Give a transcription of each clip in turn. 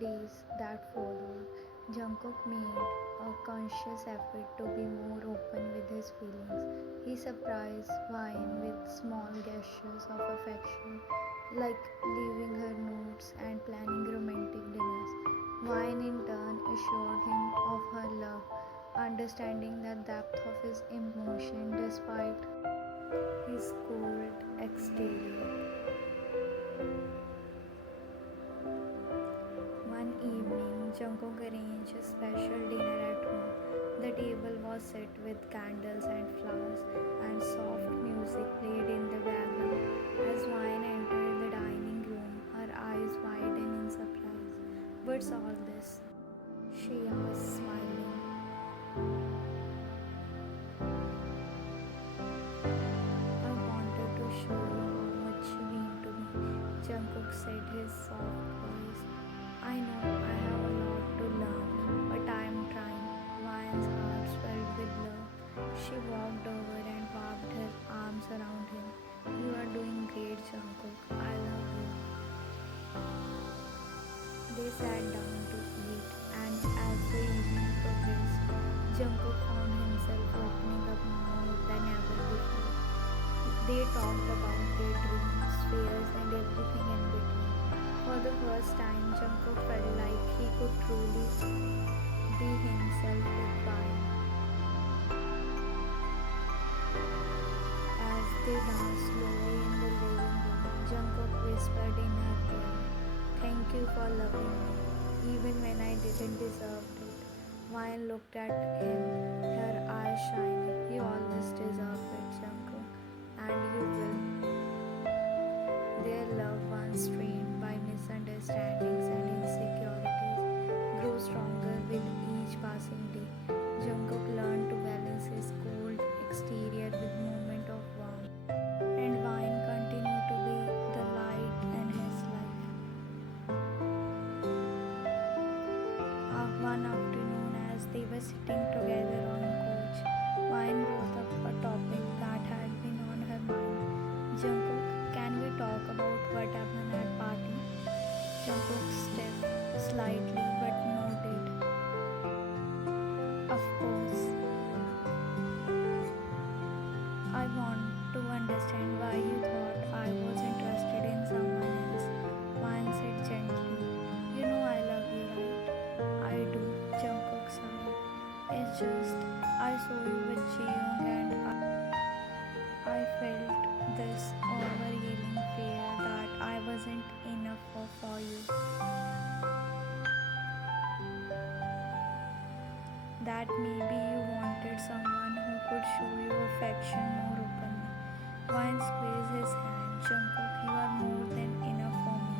days that followed, Jungkook made a conscious effort to be more open with his feelings. He surprised Vine with small gestures of affection, like leaving her notes and planning romantic dinners. Vine in turn assured him of her love, understanding the depth of his emotion despite his cold exterior. One evening, Jungkook arranged a special dinner at home. The table was set with candles and flowers, and soft music played in the background. As Wine entered the dining room, her eyes widened in surprise. "What's all this?" she asked, smiling. "I wanted to show you how much you mean to me," Jungkook said, his soft voice. "I know I have a lot to learn, but I am trying." Vine's heart swelled with love. She walked over and wrapped her arms around him. "You are doing great, Jungkook. I love you." They sat down to eat, and as the evening progressed, Jungkook found himself opening up more than ever before. They talked about their dreams, fears, and everything in between. For the first time, Jungkook felt like he could truly be himself with Vine. As they danced slowly in the living room, Jungkook whispered in her ear, "Thank you for loving me, even when I didn't deserve it." Vine looked at him, her eyes shining. "You always deserve it, Jungkook, and you will." Their love, once strained by misunderstandings and insecurities, grew stronger with each passing day. Jungkook learned to balance his cold exterior with moment of warmth, and Vine continued to be the light in his life. One afternoon, as they were sitting together on a couch, Vine brought up a topic that had been on her mind. "Jungkook, can we talk about what happened at party?" Jungkook stepped slightly but nodded. "Of course. I want to understand why you thought I was interested in someone else." Vine said gently. "You know I love you, right?" "I do," Jungkook sighed. "It's just I saw you with Jiyoung and I felt this overwhelming fear that I wasn't enough for you. That maybe you wanted someone who could show you affection more openly." Vine squeezed his hand. "Jungkook, you are more than enough for me.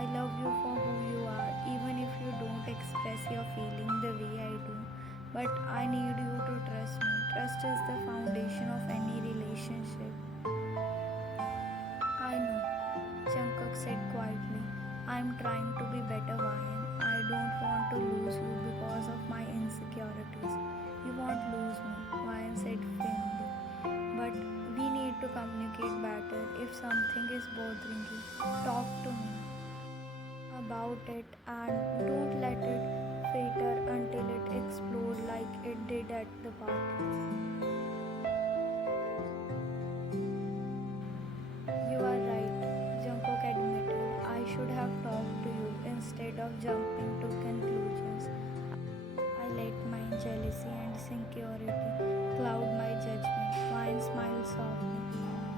I love you for who you are, even if you don't express your feeling the way I do. But I need you to trust me. Trust is the foundation of any relationship." "I know," Jungkook said quietly. "I'm trying to be better, Vine. I don't want to lose you because of my insecurities." "You won't lose me," Vine said firmly. "But we need to communicate better. If something is bothering you, talk to me about it and don't let it filter until it explodes like it did at the party." "You are right," Jungkook admitted. "I should have talked to you instead of jumping to conclusions. I let my jealousy and insecurity cloud my judgment." Vine smiled softly.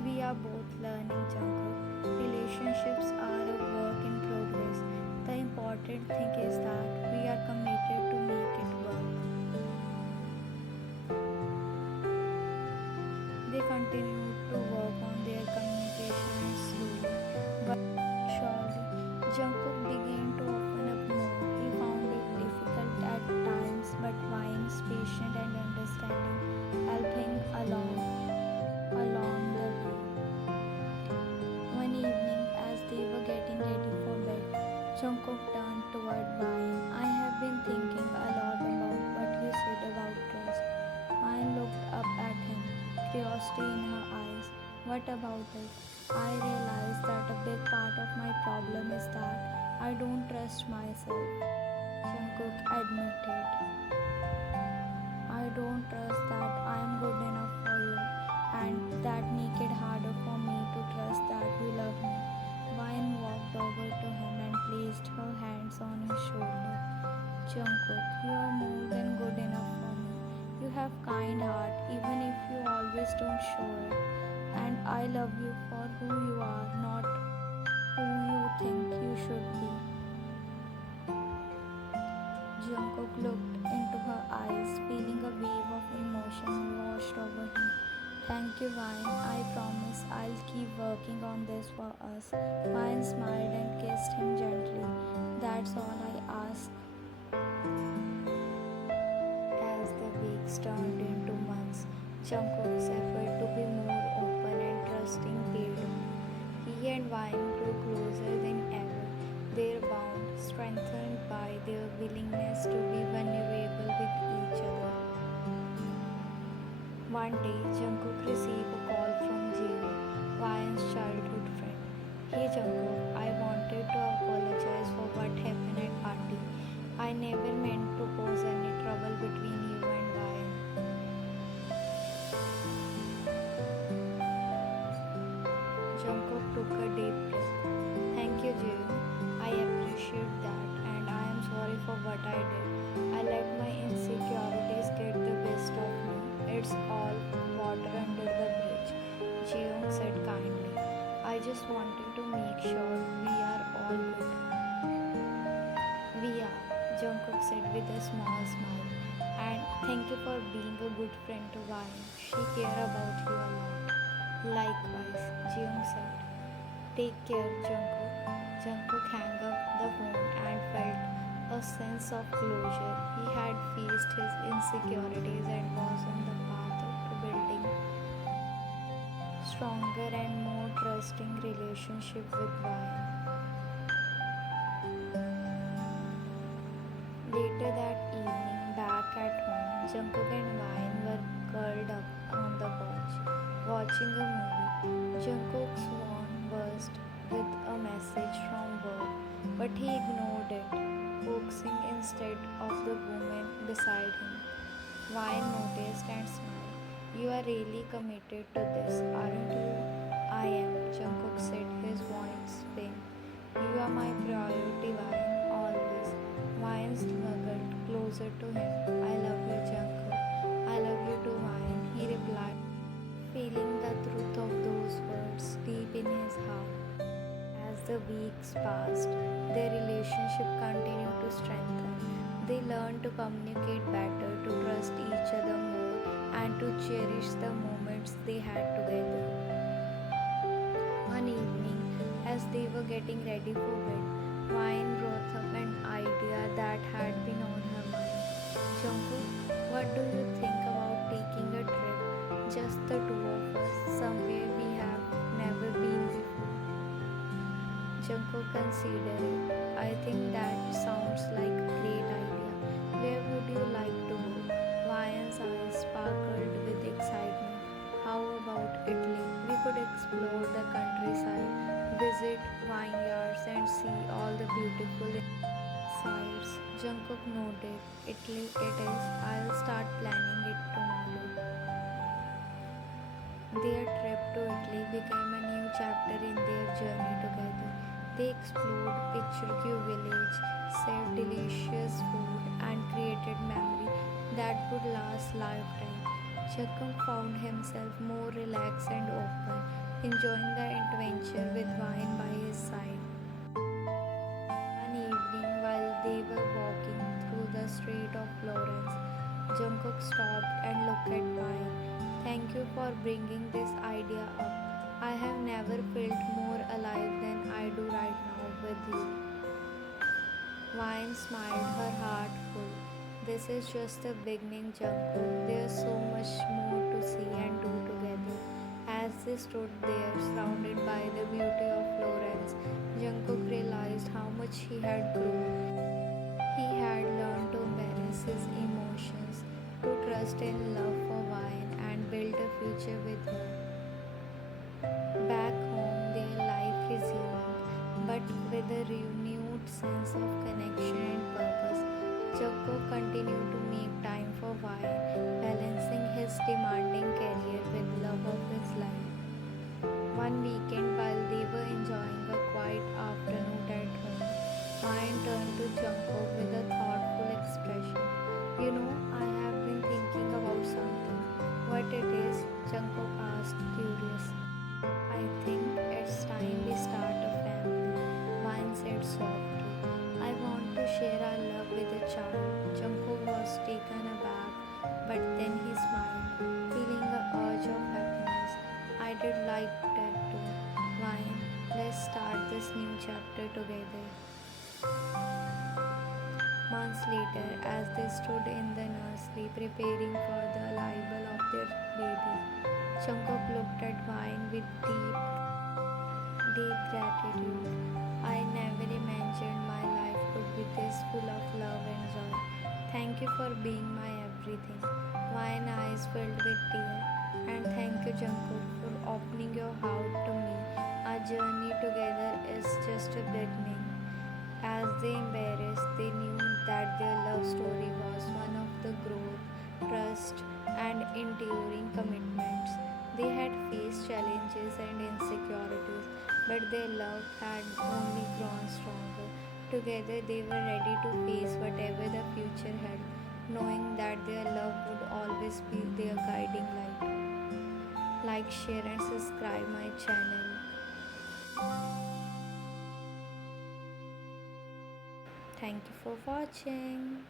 "We are both learning, Jungkook. Relationships are a work in progress. The important thing is that we are committed to make it work." They continued to work on their communication, and slowly but surely, Jungkook began to open up more. He found it difficult at times, but Vine's patience and understanding helped him along the way. One evening, as they were getting ready for bed, Jungkook turned toward Vine. "I have been thinking a lot about what you said about trust." Vine looked up at him, curiosity in her eyes. "What about it?" "I realized that a big part of my problem is that I don't trust myself, Jungkook admitted. I don't trust that I am good enough for you, and that make it harder for me to trust that you love me. Vine walked over to him and placed her hands on his shoulder. Jungkook, you are more than good enough for me. You have kind heart even if you always don't show it. And I love you for who you are, not who you think you should be. Jungkook looked into her eyes, feeling a wave of emotion washed over him. Thank you, Vine. I promise I'll keep working on this for us. Vine smiled and kissed him gently. That's all I ask. As the weeks turned into months, Jungkook's effort to be more open and trusting paid off. He and Vine grew closer than ever, their bond strengthened by their willingness to be vulnerable with each other. One day, Jungkook received a call from Jeo, Vine's childhood friend. Hey Jungkook, I wanted to apologize for what happened at party. I never meant to cause any trouble between you and Vine. Jungkook took a deep breath. Thank you, Jeo. I appreciate that, and I am sorry for what I did. I let my insecurities get the best of me. It's all water under the bridge, Jeong said kindly. I just wanted to make sure we are all good. We are, Jungkook said with a small smile. And thank you for being a good friend to Vine. She cares about you a lot. Likewise, Jeong said. Take care, Jungkook. Jungkook hung up the phone and felt a sense of closure. He had faced his insecurities and was on the path to building stronger and more trusting relationship with Vine. Later that evening, back at home, Jungkook and Vine were curled up on the couch, watching a movie. Jungkook's phone buzzed with a message from work, but he ignored it, focusing instead of the woman beside him. Vine noticed and smiled. You are really committed to this, aren't you? I am, Jungkook said, his voice faint. You are my priority, Vine, always. Vine snuggled closer to him. I love you, Jungkook. I love you too, Vine, he replied, feeling the truth of those words deep in his heart. As the weeks passed, their relationship continued to strengthen. They learned to communicate better, to trust each other more, and to cherish the moments they had together. One evening, as they were getting ready for bed, Vine brought up an idea that had been on her mind. Jungkook, what do you think about taking a trip, just the two of us, somewhere we have never been before? Jungkook considered it. I think that sounds like a great idea. Where would you like to go? Vine's eyes sparkled with excitement. How about Italy? We could explore the countryside, visit vineyards, and see all the beautiful sights. Jungkook nodded. Italy it is. I'll start planning it tomorrow. Their trip to Italy became a new chapter in their journey together. They explored picturesque village, served delicious food, and created memories that would last lifetime. Jungkook found himself more relaxed and open, enjoying the adventure with Vine by his side. One evening, while they were walking through the street of Florence, Jungkook stopped and looked at Vine. Thank you for bringing this idea up. I have never felt more alive than I do right now with you. Vine smiled, her heart full. This is just the beginning, Jungkook. There's so much more to see and do together. As they stood there, surrounded by the beauty of Florence, Jungkook realized how much he had grown. He had learned to embrace his emotions, to trust in love for Vine, and build a future with her. Back home, their life resumed, but with a renewed sense of connection and purpose. Jungkook continued to make time for Wine, balancing his demanding career with love of his life. One weekend, while they were enjoying a quiet afternoon at home, Wine turned to Jungkook with a thoughtful expression. You know, I have been thinking about something. What it is? Jungkook asked, curious. I think it's time we start a family, Wine said softly. I want to share our love with a child. Jungkook was taken aback, but then he smiled, feeling a urge of happiness. I did like that too. Wine, let's start this new chapter together. Months later, as they stood in the nursery preparing for the arrival of their baby, Jungkook looked at Wine with deep gratitude. I never imagined my life could be this full of love and joy. Thank you for being my everything. Wine eyes filled with tears. And thank you, Jungkook, for opening your heart to me. Our journey together is just a beginning. As they embraced, they knew that their love story was one of the growth, trust, and enduring commitments. They had faced challenges and insecurities, but their love had only grown stronger. Together, they were ready to face whatever the future held, knowing that their love would always be their guiding light. Like, share, and subscribe my channel. Thank you for watching.